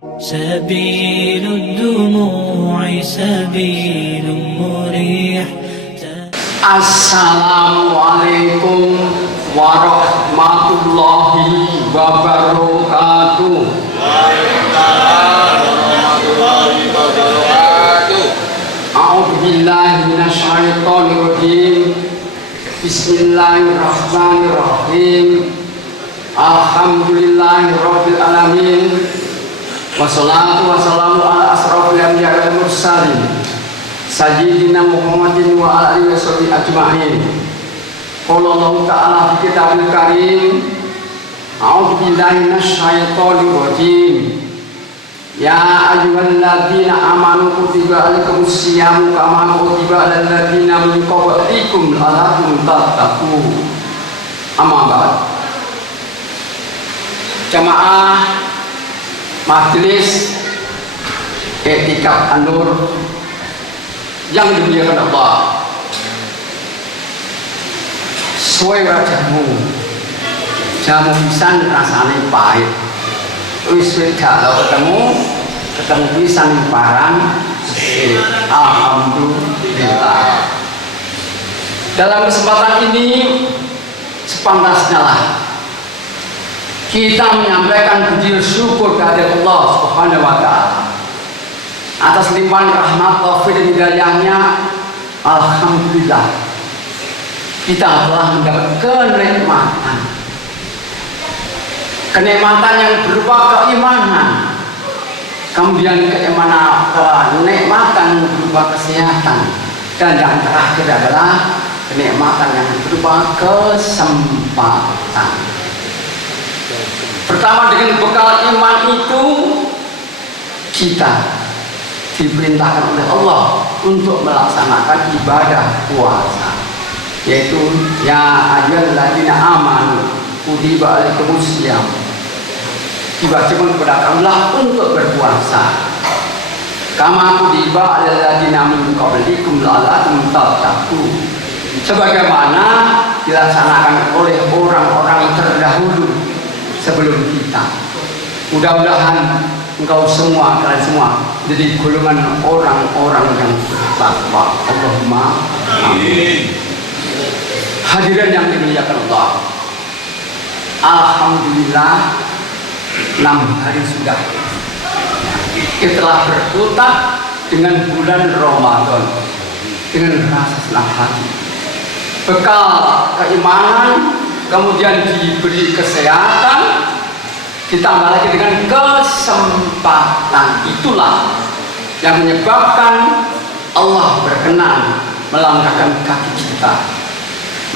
سبيل الدموع سبيل مريح. Assalamualaikum warahmatullahi wabarakatuh. Waalaikumsalam warahmatullahi wabarakatuh. A'udzu billahi minasyaitonir rajim. Bismillahirrahmanirrahim. Alhamdulillahirabbil alamin. Wassalatu wassalamu ala asrofil anbiya'i wal mursalin. Sayyidina Muhammadin wa ala alihi washabihi ajma'in. Qala Allah ta'ala fi kitabil karim. A'udzu billahi minasyaitonir rajim. Ya ayyuhalladzina amanu kutiba alaikumus syiyamu kama kutiba alal ladzina min qablikum la'allakum tattaqun. Amma ba'd. Jamaah Majelis I'tikaf An-Nur yang dimuliakan Allah, suwe wajahmu jamu pisan rasane pahit, wis gak ketemu pisan parang. Alhamdulillah. Dalam kesempatan ini sepantasnya lah kita menyampaikan puji syukur kehadirat Allah Subhanahu wa Ta'ala atas limpahan rahmat taufik dan hidayahnya. Alhamdulillah, kita telah mendapat kenikmatan yang berupa keimanan, kemudian kenikmatan berupa kesehatan, dan yang terakhir adalah kenikmatan yang berupa kesempatan. Pertama, dengan bekal iman itu kita diperintahkan oleh Allah untuk melaksanakan ibadah puasa, yaitu ya ayyuhalladzina amanu kutiba alaikumus syiyam, diwajibkan kepada Allah untuk berpuasa, kama kutiba alal ladzina min qablikum la'allakum tattaqun, sebagaimana dilaksanakan oleh orang-orang terdahulu sebelum kita. Mudah-mudahan engkau semua, kalian semua jadi golongan orang-orang yang bertakwa. Allahumma amin. Hadirin yang dimuliakan Allah, alhamdulillah 6 hari sudah kita telah berkutat dengan bulan Ramadan dengan rasa senang hati, bekal keimanan, kemudian diberi kesehatan, ditambah lagi dengan kesempatan. Itulah yang menyebabkan Allah berkenan melangkahkan kaki kita,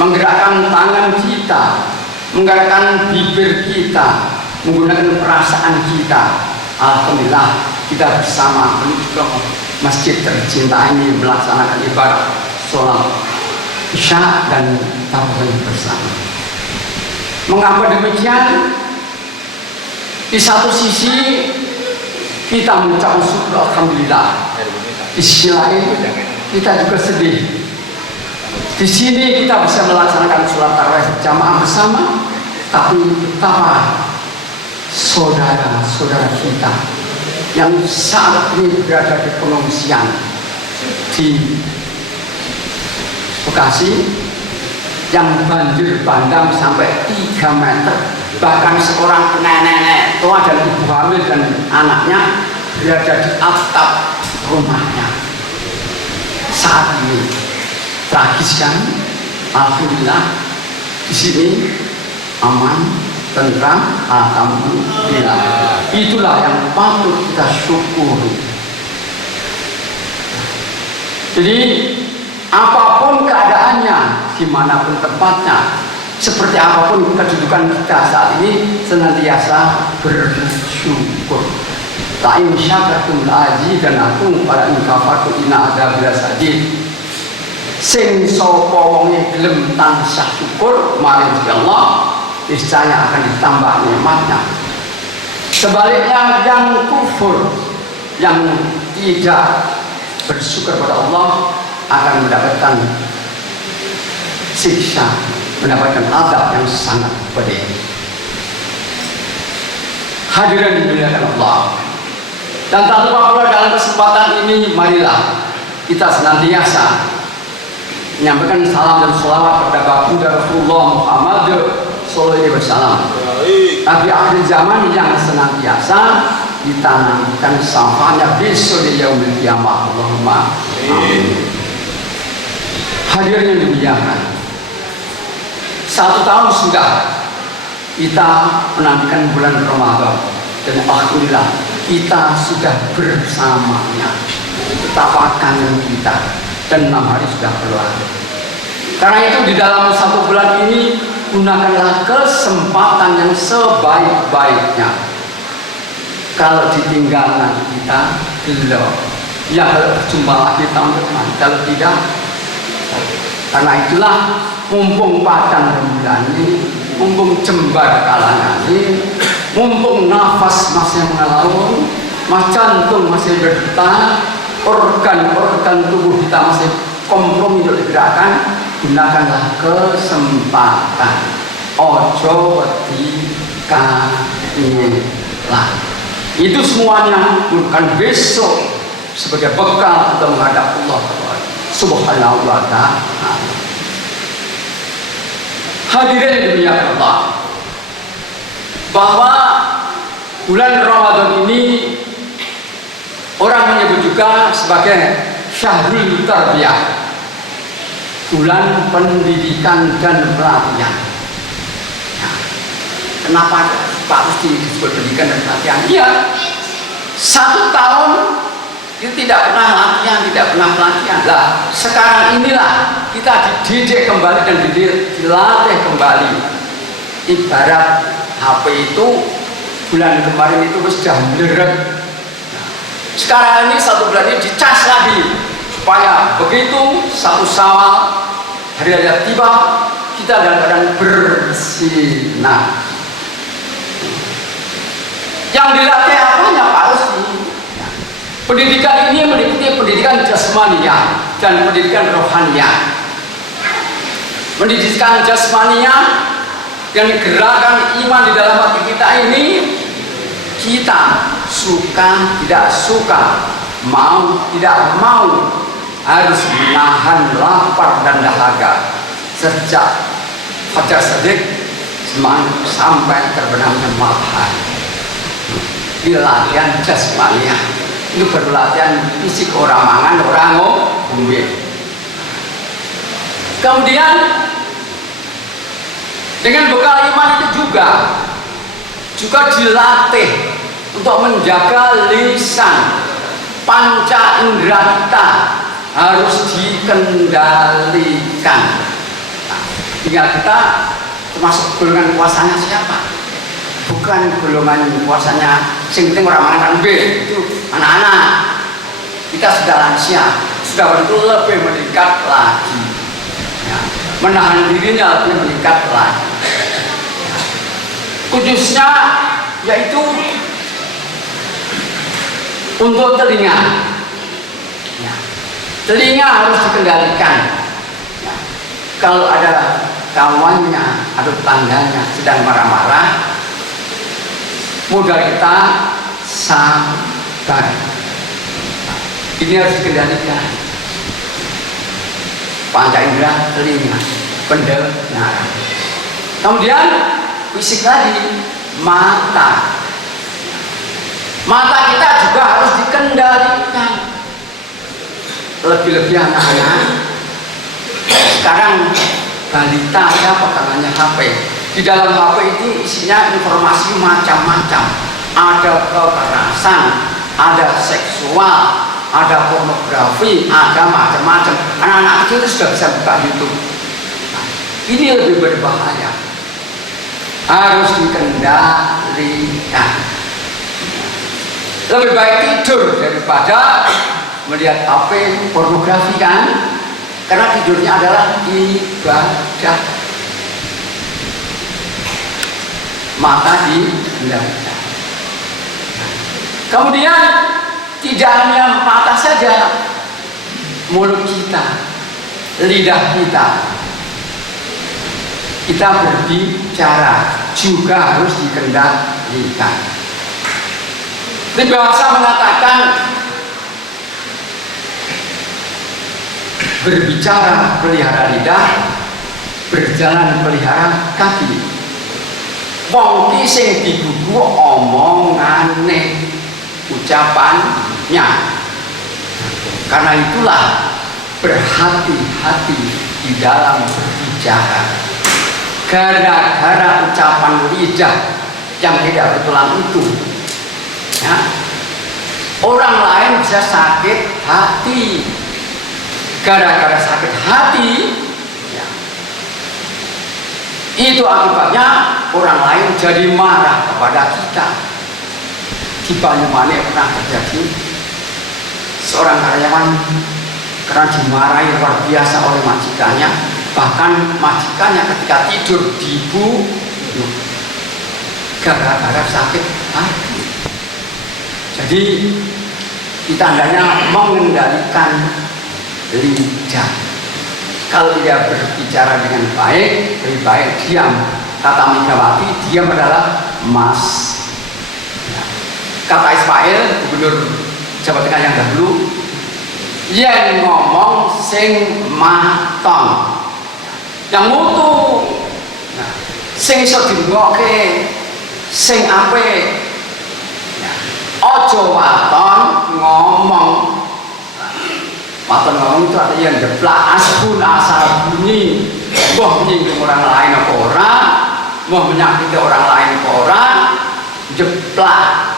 menggerakkan tangan kita, menggerakkan bibir kita, menggunakan perasaan kita. Alhamdulillah, kita bersama menuju masjid tercinta ini melaksanakan ibadah sholat isya dan tarawih bersama. Mengapa demikian? Di satu sisi kita mengucapkan syukur alhamdulillah, di sisi lain kita juga sedih. Di sini kita bisa melaksanakan sholat tarawih jamaah bersama, tapi betapa saudara-saudara kita yang saat ini berada di pengungsian di Bekasi yang banjir bandang sampai 3 meter, bahkan seorang nenek tua dan ibu hamil dan anaknya berada di atap rumahnya saat ini. Tragis kan? Alhamdulillah di sini aman, tentram, alhamdulillah. Itulah yang patut kita syukuri. Jadi apapun keadaannya, dimanapun tempatnya, seperti apapun kedudukan kita saat ini, senantiasa bersyukur. Ta'in syakartum la'azidanakum wa in kafartum inna adzabi lasyadid. Sing sapa wonge gelem tansah syukur marang Allah, niscaya akan ditambah nikmatnya. Sebaliknya yang kufur, yang tidak bersyukur pada Allah akan mendapatkan siksa, mendapatkan azab yang sangat pedih. Hadirin dimuliakan Allah, Dan tak lupa pula dalam kesempatan ini, marilah kita senantiasa menyampaikan salam dan sholawat kepada baginda Rasulullah Muhammad sallallahu alaihi wasallam, Nabi akhir zaman yang senantiasa ditanamkan syafaatnya besok di yaumil qiyamah. Allahumma amin. Hadirin yang dimuliakan, 1 tahun sudah kita menantikan bulan Ramadan, dan alhamdulillah kita sudah bersamanya. Betapa kangen kita, dan 6 hari sudah berlalu. Karena itu di dalam 1 bulan ini gunakanlah kesempatan yang sebaik-baiknya. Kalau ditinggalkan kita belum, ya kalau berjumpa lagi tahun depan. Kalau tidak, karena itulah mumpung padang rembulan ini, mumpung jembar kalangan ini, mumpung nafas masih mengalir, jantung masih berdetak, organ-organ tubuh kita masih kompromi untuk digerakkan, gunakanlah kesempatan. Ojo wedi kanilah. Itu semuanya bukan besok sebagai bekal untuk menghadap Allah Subhanahu wa ta'ala. Hadirin yang dimuliakan Allah, bahwa bulan Ramadan ini orang menyebut juga sebagai Syahrul Tarbiyah, bulan pendidikan dan pelatihan. Ya. Kenapa Pak mesti disebut pendidikan dan pelatihan? Iya, 1 tahun itu tidak pernah latihan, tidak pernah pelatihan. Lah, sekarang inilah kita dididik kembali dan dilatih kembali. Ibarat HP itu bulan kemarin itu sudah meret. Sekarang ini 1 bulan ini dicas lagi supaya begitu 1 Syawal hari raya tiba, kita dalam keadaan bersinar. Yang dilatih apanya Pak Rusdi? Pendidikan ini meliputi pendidikan jasmaniah dan pendidikan rohaniah. Pendidikan jasmaniah yang gerakan iman di dalam hati kita ini, kita suka tidak suka, mau tidak mau, harus menahan lapar dan dahaga sejak fajar sedik sampai terbenamnya matahari. Ini latihan jasmaniah, itu baru latihan fisik, orang mangan, orang ngombe. Kemudian dengan bekal iman itu juga dilatih untuk menjaga lisan, panca indera kita harus dikendalikan. Nah, tinggal kita termasuk golongan puasanya siapa? Bukan golongan puasanya sing penting orang mangan B, itu anak-anak. Kita sudah lansia, sudah tentu lebih meningkat lagi. Ya, menahan dirinya lebih meningkat lagi. Ya. Khususnya yaitu untuk telinga. Ya. Telinga harus dikendalikan. Ya. Kalau ada kawannya atau tetangganya sedang marah-marah, modal kita sabar. Ini harus dikendalikan. Panca indera telinga, pendengaran. Kemudian fisik lagi, mata. Mata kita juga harus dikendalikan. Lebih-lebih anak-anak sekarang balita siapa namanya HP. Di dalam HP itu isinya informasi macam-macam. Ada kekerasan, ada seksual, ada pornografi, ada macam-macam. Anak-anak kecil itu sudah bisa buka YouTube. Nah, ini lebih berbahaya. Harus dikendalikan. Lebih baik tidur daripada melihat HP pornografi kan? Karena tidurnya adalah ibadah. Maka dikendalikan. Kemudian tidak hanya mata saja, mulut kita, lidah kita berbicara juga harus dikendalikan. Ini bahasa mengatakan berbicara pelihara lidah, berjalan pelihara kaki. Wong ki sing dibuku omongane, ucapannya. Karena itulah berhati-hati di dalam berbicara. Gara-gara ucapan lidah yang tidak bertulang itu, ya, orang lain bisa sakit hati. Gara-gara sakit hati, ya, itu akibatnya orang lain jadi marah kepada kita. Di Banyumanik pernah terjadi seorang karyawan karena dimarahi luar biasa oleh majikannya, bahkan majikannya ketika tidur dibunuh gara-gara sakit hati. Jadi kita hendaknya mengendalikan lidah. Kalau dia berbicara dengan baik, lebih baik diam. Kata Megawati, diam adalah emas. Kata Ismail, gubernur Jawa Tengah yang dahulu, yang ngomong sing matang, yang mutu, nah, sing iso dirungokke, sing apik. Ojo waton ngomong. Waton ngomong itu artinya yang jeblak asbun asal bunyi, mau menyinggung orang lain apa orang, mau menyakiti orang lain apa orang, jeblak.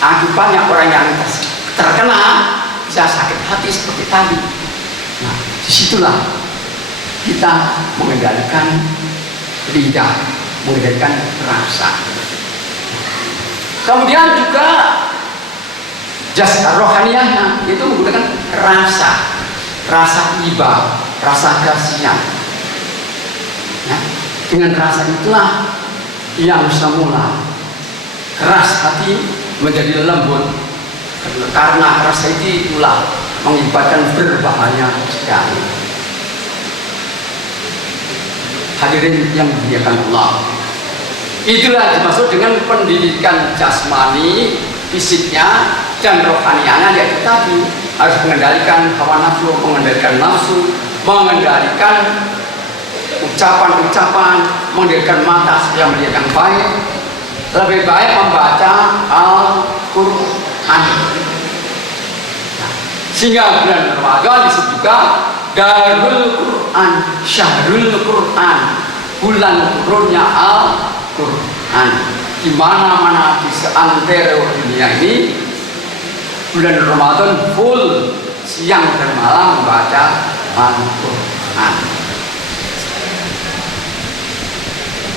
Akibatnya orang yang terkena bisa sakit hati seperti tadi. Nah, disitulah kita mengendalikan lidah, mengendalikan rasa. Kemudian juga jas rohaniyahnya itu menggunakan rasa iba, rasa kasihan. Nah, dengan rasa itulah yang semula keras hati menjadi lembut, karena rasa itulah mengibatkan berbahaya sekali. Hadirin yang dimuliakan Allah, itulah dimaksud dengan pendidikan jasmani, fisiknya dan rohanianya, yaitu tadi harus mengendalikan hawa nafsu, mengendalikan nafsu, mengendalikan ucapan-ucapan, mengendalikan mata supaya melihat yang baik. Lebih baik membaca Al-Quran. Sehingga bulan Ramadan disebut juga Darul Quran, Syahrul Quran, bulan turunnya Al-Quran. Di mana-mana di seantero dunia ini, bulan Ramadan full siang dan malam membaca Al-Quran.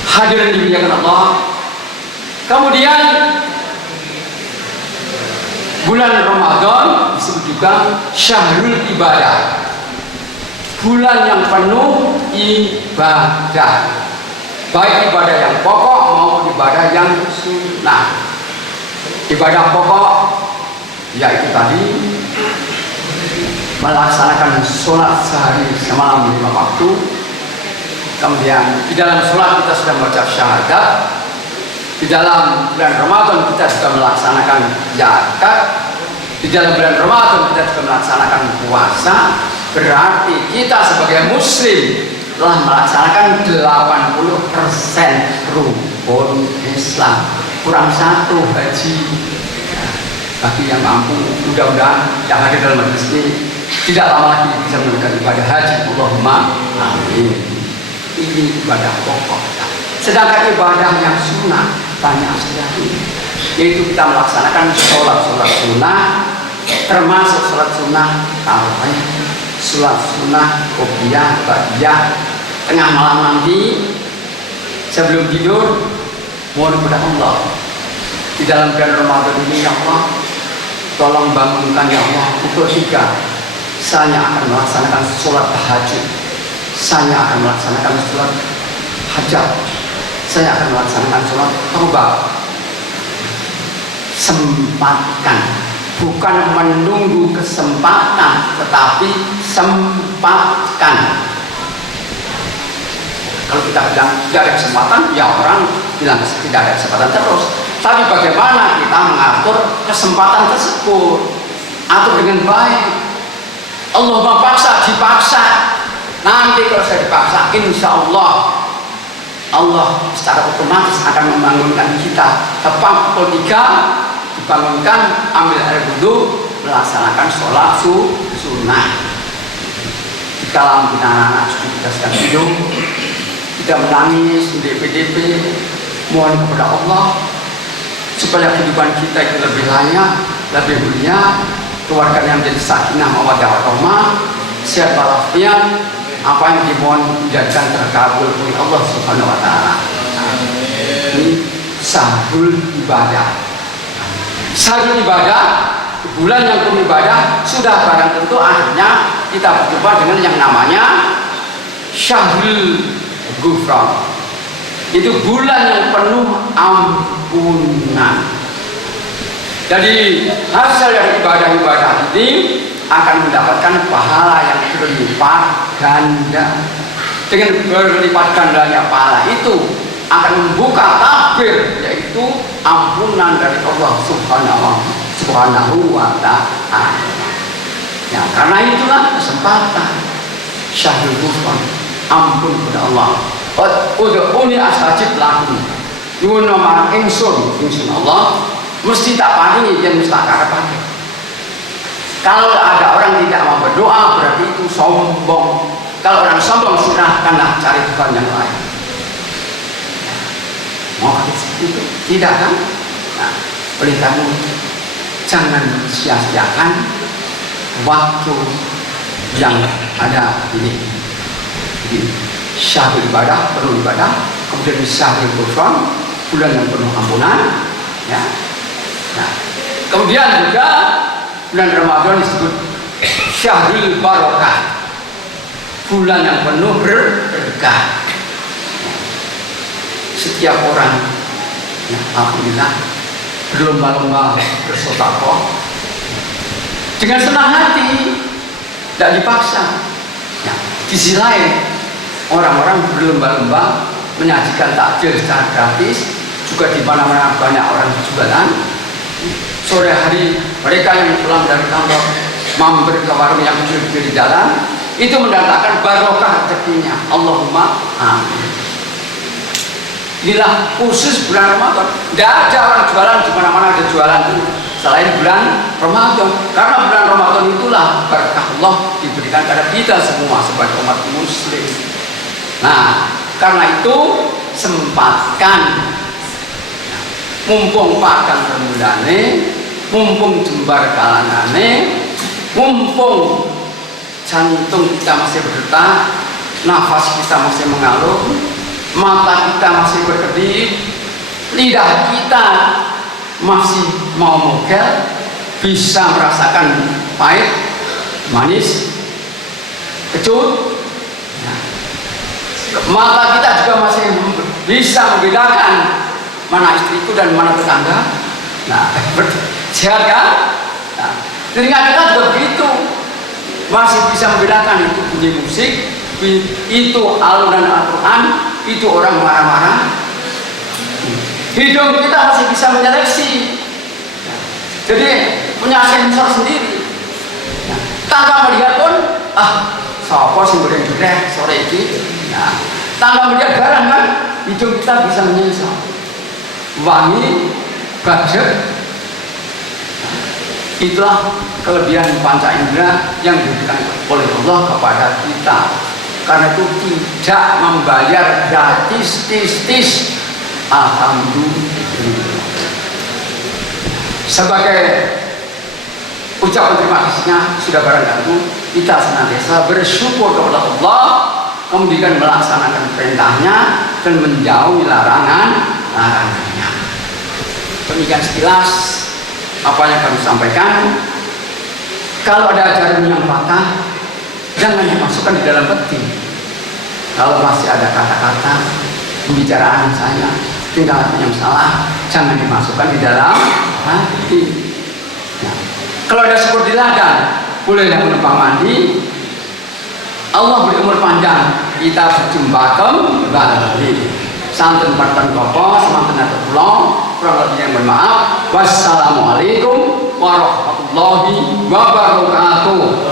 Hadirin dimuliakan Allah. Kemudian bulan Ramadan disebut juga Syahrul Ibadah, bulan yang penuh ibadah, baik ibadah yang pokok maupun ibadah yang sunnah. Ibadah pokok yaitu tadi melaksanakan sholat sehari semalam 5 waktu. Kemudian di dalam sholat kita sudah membaca syahadat. Di dalam bulan Ramadan kita juga melaksanakan zakat. Di dalam bulan Ramadan kita juga melaksanakan puasa. Berarti kita sebagai muslim telah melaksanakan 80% rukun Islam. Kurang 1 haji. Bagi yang mampu, mudah-mudahan yang hadir dalam majelis ini tidak lama lagi bisa menunaikan ibadah haji. Allahumma amin. Ini ibadah pokok. Sedangkan ibadah yang sunnah banyak sekali, yaitu kita melaksanakan sholat sunnah, termasuk sholat sunnah tarawih, sholat sunnah qobliyah, ba'diyah, tengah malam nanti sebelum tidur mohon kepada Allah di dalam bulan Ramadan ini, ya Allah, tolong bangunkan ya Allah pukul 3 saya akan melaksanakan sholat tahajud, saya akan melaksanakan sholat hajat, saya akan melaksanakan sholat taubah. Sempatkan, bukan menunggu kesempatan, tetapi sempatkan. Kalau kita bilang tidak ada kesempatan, ya orang bilang tidak ada kesempatan terus. Tapi bagaimana kita mengatur kesempatan tersebut? Atur dengan baik. Allah memaksa, dipaksa. Nanti kalau saya dipaksa, insya Allah secara otomatis akan membangunkan kita. Tepat pukul 3 dibangunkan, ambil air wudhu, melaksanakan sholat sunnah. Jika kita anak-anak sudah kita sedang hidup, tidak menangis, DP, mohon kepada Allah supaya kehidupan kita itu lebih layak, lebih mulia, keluarga yang menjadi sakinah mawaddah warahmah, sehat walafiat, apa yang dimohon menjadikan terkabul oleh Allah Subhanahu wa taala. Ini syahrul ibadah. Syahrul ibadah, bulan yang penuh ibadah, sudah barang tentu akhirnya kita berjumpa dengan yang namanya syahrul ghufran. Itu bulan yang penuh ampunan. Jadi hasil dari ibadah-ibadah ini akan mendapatkan pahala yang berlipat ganda. Dengan berlipat gandanya pahala itu akan membuka tabir, yaitu ampunan dari Allah Subhanahu wa ta'ala. Ya, karena itulah kesempatan syahrul ghufran, ampun kepada Allah. Ud'uni astajib lakum. Nyuwun marang ingsun Allah mesti tak paringi yen mesti tak karepake. Kalau ada orang tidak mau berdoa berarti itu sombong. Kalau orang sombong silahkanlah cari Tuhan yang lain. Mau seperti itu? Tidak kan? Nah, oleh kamu jangan sia-siakan waktu yang ada ini. Jadi, syahrul ibadah, penuh ibadah, kemudian syahrul ghufran, bulan yang penuh ampunan, ya. Nah, kemudian juga bulan Ramadan disebut syahrul barokah, bulan yang penuh berkah. Setiap orang, ya, alhamdulillah, berlomba-lomba bersedekah dengan senang hati, tidak dipaksa. Ya, di sisi lain, orang-orang berlomba-lomba menyajikan takjil secara gratis, juga di mana-mana banyak orang jualan. Sore hari mereka yang pulang dari kantor mampir ke warung yang kecil di jalan, itu mendatangkan barokah rezekinya. Allahumma amin. Inilah khusus bulan Ramadan. Tidak ada orang jualan di mana-mana ada jualan itu selain bulan Ramadan. Karena bulan Ramadan itulah berkah Allah diberikan kepada kita semua sebagai umat muslim. Nah, karena itu sempatkan, mumpung padang remulane, mumpung jembar kalangane, mumpung jantung kita masih berdetak, nafas kita masih mengalir, mata kita masih berkedip, lidah kita masih mau mogel, bisa merasakan pahit, manis, kecut. Mata kita juga masih bisa membedakan mana istriku dan mana tetangga. Nah, sehat kan? Nah, telinga kita juga begitu, masih bisa membedakan itu bunyi musik, itu alunan Al-Quran, itu orang marah-marah. Hidung kita masih bisa menyeleksi, jadi punya sensor sendiri. Nah, tanpa melihat pun, siapa sih goreng-goreng sore ini? Nah, tanpa melihat barang kan, hidung kita bisa menyensor wangi, budget. Itulah kelebihan panca indera yang diberikan oleh Allah kepada kita. Karena itu tidak membayar gratis, tis. Alhamdulillah. Sebagai ucapan terima kasihnya sudah barang tentu kita senantiasa bersyukur kepada Allah, kemudian melaksanakan perintahnya dan menjauhi larangannya. Demikian sekilas apa yang kami sampaikan. Kalau ada jarum yang patah, jangan dimasukkan di dalam peti. Kalau masih ada kata-kata pembicaraan saya, tingkah yang salah, jangan dimasukkan di dalam hati. Nah, kalau ada syukur di ladang, bolehlah menumpang mandi. Allah beri umur panjang, kita berjumpa kembali. santen parteng kopo semanten atur kula kurang lebihnya mohon maaf. Wassalamualaikum warahmatullahi wabarakatuh.